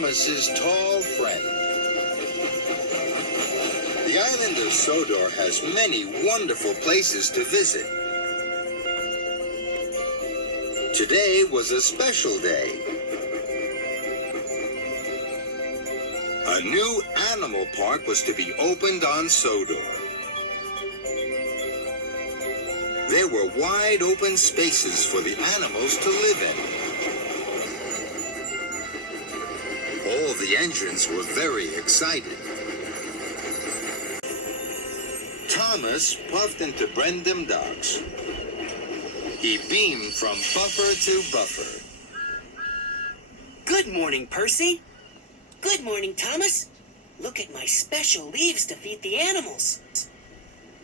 Thomas's tall friend. The island of Sodor has many wonderful places to visit. Today was a special day. A new animal park was to be opened on Sodor. There were wide open spaces for the animals to live in. All the engines were very excited. Thomas puffed into Brendam Docks. He beamed from buffer to buffer. Good morning, Percy. Good morning, Thomas. Look at my special leaves to feed the animals.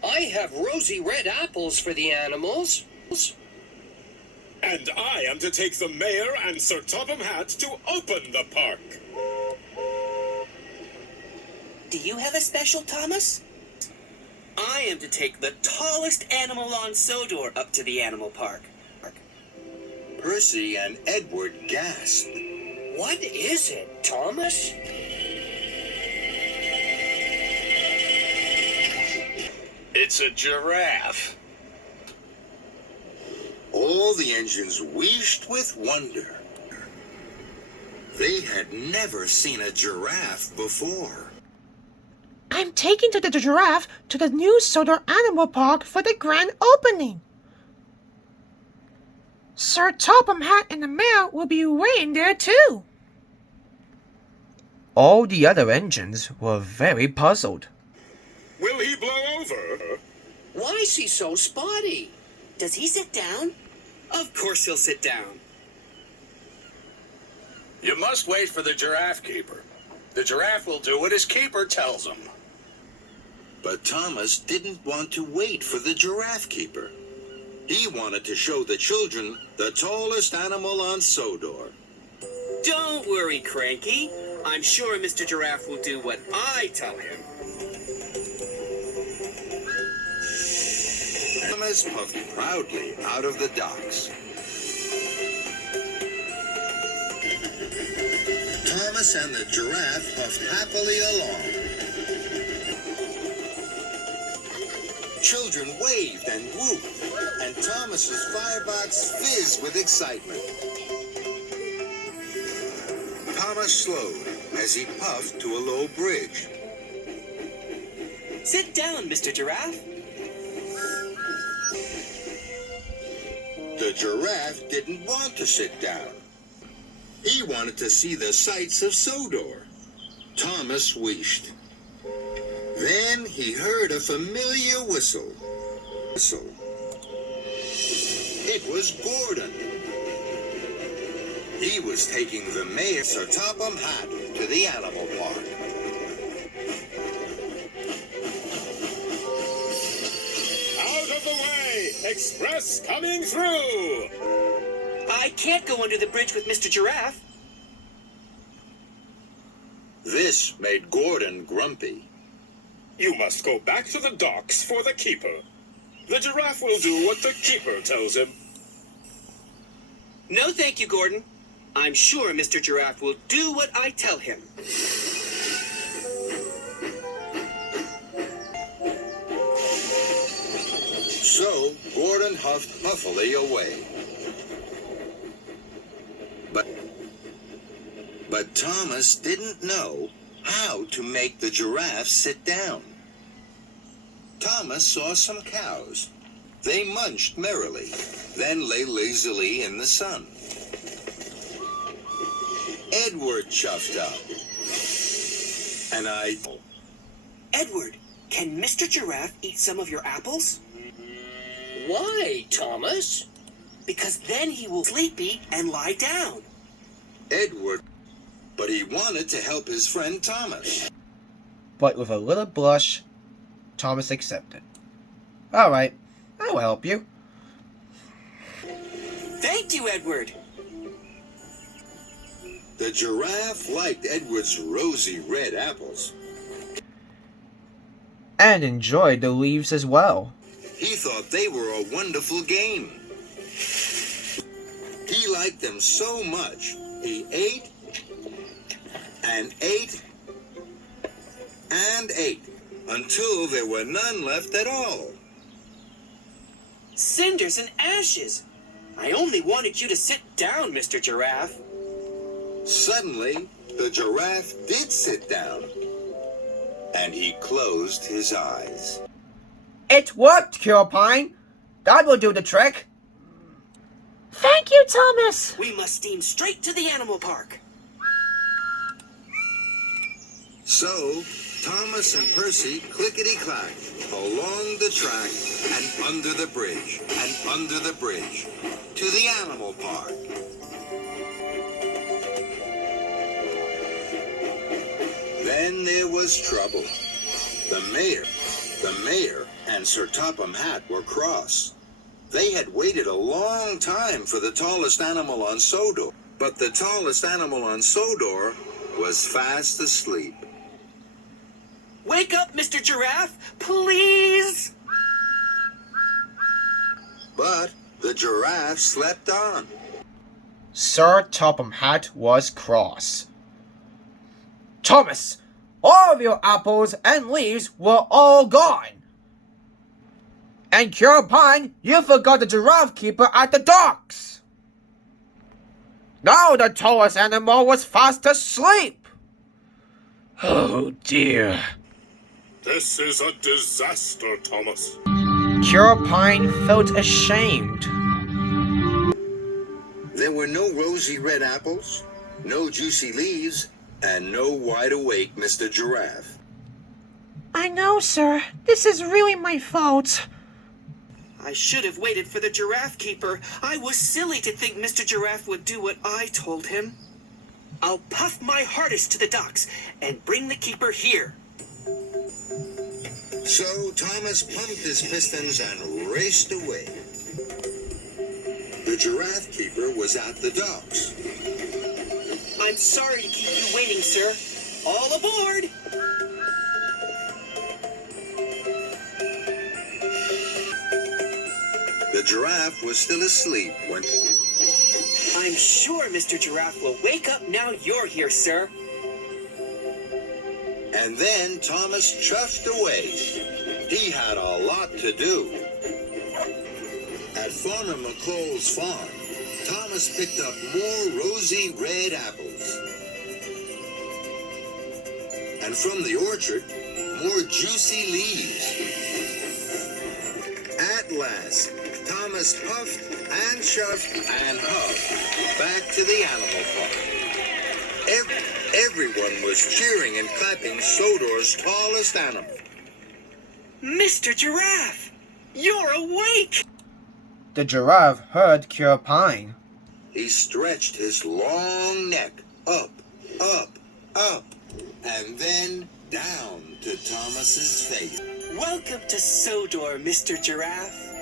I have rosy red apples for the animals. And I am to take the mayor and Sir Topham Hatt to open the park. Do you have a special, Thomas? I am to take the tallest animal on Sodor up to the animal park. Percy and Edward gasped. What is it, Thomas? It's a giraffe. All the engines wheezed with wonder. They had never seen a giraffe before. I'm taking the giraffe to the new Sodor Animal Park for the grand opening. Sir Topham Hatt and the mayor will be waiting there too. All the other engines were very puzzled. Will he blow over? Why is he so spotty? Does he sit down? Of course he'll sit down. You must wait for the giraffe keeper. The giraffe will do what his keeper tells him. But Thomas didn't want to wait for the giraffe keeper. He wanted to show the children the tallest animal on Sodor. Don't worry, Cranky. I'm sure Mr. Giraffe will do what I tell him. Thomas puffed proudly out of the docks. Thomas and the giraffe puffed happily along. Children waved and whooped, and Thomas's firebox fizzed with excitement. Thomas slowed as he puffed to a low bridge. Sit down, Mr. Giraffe. The giraffe didn't want to sit down. He wanted to see the sights of Sodor. Thomas wished. Then he heard a familiar whistle. It was Gordon. He was taking the mayor, Sir Topham Hatt, to the animal park. Out of the way! Express coming through! I can't go under the bridge with Mr. Giraffe. This made Gordon grumpy. You must go back to the docks for the keeper. The giraffe will do what the keeper tells him. No, thank you, Gordon. I'm sure Mr. Giraffe will do what I tell him. So Gordon huffed huffily away. But Thomas didn't know how to make the giraffe sit down. Thomas saw some cows. They munched merrily, then lay lazily in the sun. Edward chuffed up. And Edward, can Mr. Giraffe eat some of your apples? Why, Thomas? Because then he will sleepy and lie down. Edward, but he wanted to help his friend Thomas. But with a little blush, Thomas accepted. All right, I will help you. Thank you, Edward. The giraffe liked Edward's rosy red apples. And enjoyed the leaves as well. He thought they were a wonderful game. He liked them so much, he ate and ate and ate until there were none left at all. Cinders and ashes! I only wanted you to sit down, Mr. Giraffe. Suddenly, the giraffe did sit down, and he closed his eyes. It worked, Curepine. That will do the trick. Thank you, Thomas. We must steam straight to the animal park. So, Thomas and Percy clickety-clack along the track and under the bridge and under the bridge to the animal park. Then there was trouble. The mayor and Sir Topham Hatt were cross. They had waited a long time for the tallest animal on Sodor, but the tallest animal on Sodor was fast asleep. Wake up, Mr. Giraffe, please! But the giraffe slept on. Sir Topham Hatt was cross. Thomas, all of your apples and leaves were all gone. And Curepine, you forgot the giraffe keeper at the docks. Now the tallest animal was fast asleep. Oh dear. This is a disaster, Thomas. Curepine felt ashamed. There were no rosy red apples, no juicy leaves, and no wide-awake Mr. Giraffe. I know, sir. This is really my fault. I should have waited for the giraffe keeper. I was silly to think Mr. Giraffe would do what I told him. I'll puff my hardest to the docks and bring the keeper here. So Thomas pumped his pistons and raced away. The giraffe keeper was at the docks. I'm sorry to keep you waiting, sir. All aboard! The giraffe was still asleep when... I'm sure Mr. Giraffe will wake up now you're here, sir. And then Thomas chuffed away. He had a lot to do. At Farmer McColl's farm, Thomas picked up more rosy red apples. And from the orchard, more juicy leaves. At last, Thomas puffed and shoved and huffed back to the animal park. Everyone was cheering and clapping Sodor's tallest animal. Mr. Giraffe! You're awake! The giraffe heard Curepine. He stretched his long neck up, up, up, and then down to Thomas's face. Welcome to Sodor, Mr. Giraffe.